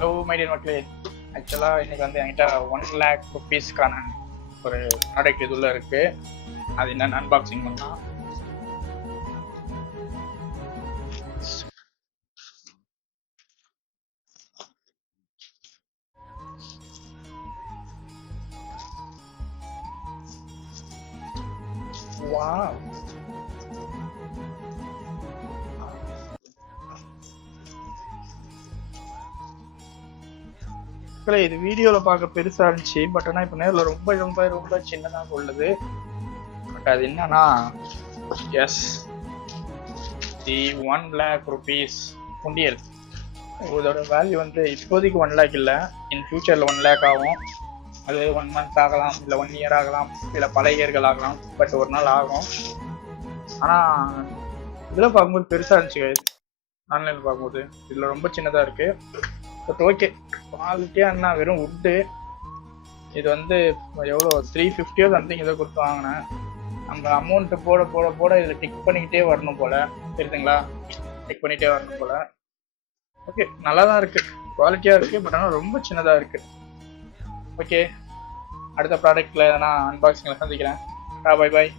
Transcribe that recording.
Hello my dear மக்களே, ஆக்சுவலாக இன்னைக்கு வந்து என்கிட்ட 1 lakh rupeesக்கான ஒரு ப்ராடக்ட் இதுள்ள இருக்கு. அது என்னன்னு அன்பாக்சிங் பண்ணலாம். வாவ், இது வீடியோவில் பார்க்க பெருசாக இருந்துச்சு. பட் ஆனால் இப்போ நேரில் ரொம்ப ரொம்ப ரொம்ப சின்னதாக உள்ளது. பட் அது என்னன்னா, எஸ் தி 1 lakh rupees உண்டியல். இதோட வேல்யூ வந்து இப்போதைக்கு 1 lakh இல்லை, இன் ஃபியூச்சரில் 1 lakh ஆகும். அது 1 month ஆகலாம், இல்லை 1 year ஆகலாம், இல்லை பல இயர்கள் ஆகலாம். பட் ஒரு நாள் ஆகும். ஆனால் இதில் பார்க்கும்போது பெருசாக இருந்துச்சு. ஆன்லைனில் பார்க்கும்போது இதில் ரொம்ப சின்னதாக இருக்குது. பட் ஓகே, குவாலிட்டியாக என்ன வெறும் உட்டு. இது வந்து எவ்வளோ 350 சம்திங் இதை கொடுத்து வாங்கினேன். நம்ம அமௌண்ட்டு போட போட போட இதில் டிக் பண்ணிக்கிட்டே வரணும் போல், தெரியுதுங்களா? டிக் பண்ணிகிட்டே வரணும் போல். ஓகே, நல்லா தான் இருக்குது, குவாலிட்டியாக இருக்குது. பட் ஆனால் ரொம்ப சின்னதாக இருக்குது. ஓகே, அடுத்த ப்ராடக்ட்டில் எதனா அன்பாக்சிங்கில் சந்திக்கிறேன். Bye bye.